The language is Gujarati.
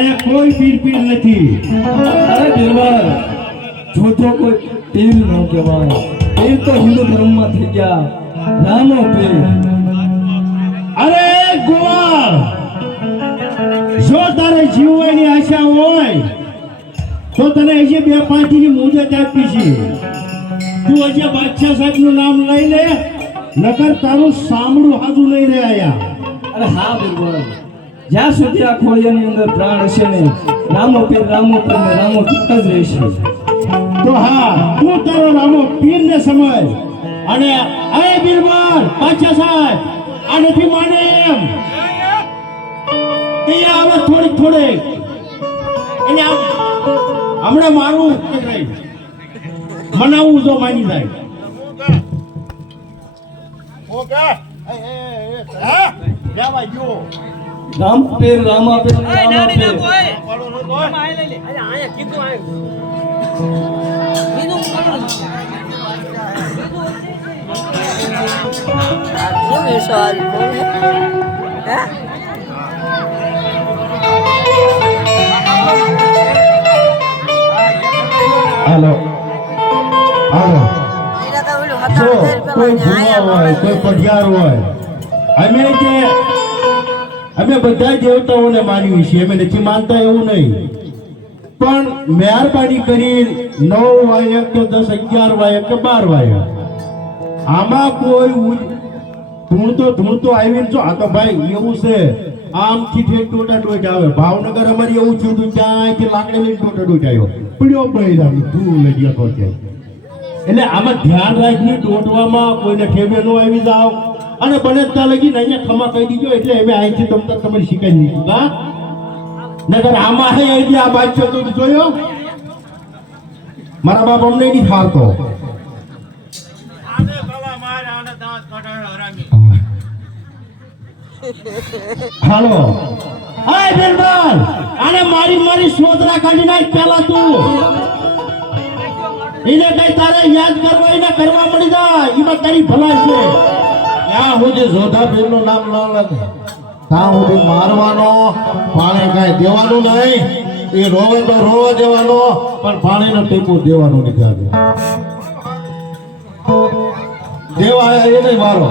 આયા કોઈ પીર નથી. અરે બિરબલ, જોતો કોઈ પીર ન કહેવાય. પીર તો હિન્દુ ધર્મમાં થઈ ગયા રામો પીર. અરે ગોવાળ, જો તારે જીવવાની આશા હોય તો તને હજી 2-5 ની મુદત આપી છે. તું હજી બાદશાહ સાહેબ નું નામ લઈ લે, નકર તારું સાંભળું હાજુ નહીં રહે આયા. અરે હા બિરબલ, જ્યાં સુધી આ ખોડિયાની અંદર પ્રાણ હશે ને રામો પીર ને રામો પીર જ રહેશે. તો હા, તું તારો રામો પીર ને સમજ. અને એ બિરબલ, બાદશાહ સાહેબ આ નથી માને એમ. એ આવે થોડીક એને હમણાં મારું મનાવું જો માની જાય. રામ પીર રામા પીર ને રામા પીર. હાલો હાલો, જો કોઈ ભૂવા હોય, કોઈ પઢિયાર હોય, અમે બધા દેવતાઓને માનીએ છીએ. અમે નથી માનતા એવું નહીં, પણ મહેરબાની કરી 9 વાગ્યા કે 10, 11 વાગ્યા કે 12 વાગ્યા આમાં કોઈ ધૂણતો આવીને જો આ તો ભાઈ એવું છે, આમથી ઠેક ટોટા ડોટ આવે. ભાવનગર અમારી એવું થયું હતું, ક્યાંયથી લાકડી લઈને ટોટા ડોટ આવ્યો, પડ્યો બળી ધૂળ લઈ ગયો તો. એટલે આમાં ધ્યાન રાખી ટોટવામાં કોઈને ઠેબે ન આવી જાવ. અને બને ત્યાં લગીને અહીંયા ખમા કહી દીધો એટલે અમે અહીંથી તમારી શીખાઈ દીધું. હા, નગર આમાં હે અહીંથી આ બાદશાહ તો જોયો, મારા બાપ અમને નહીં ફાળતો. હાલો, હાય બિરબલ, આને મારી સોદરા કાઢી નાખ પેલા તું. એને કઈ તારે યાદ કરવા એને કરવા મળી જાય, એમાં તારી ભલાઈ છે. ત્યાં સુધી જોધા પીર નું નામ ન લાગે ત્યાં સુધી મારવાનો, પાણી કઈ દેવાનું નહીં. એ રોવે તો રોવા દેવાનો, પણ પાણીનો ટીપું દેવાનું નહીં. ત્યાં દેવા આયા એ નહીં મારો.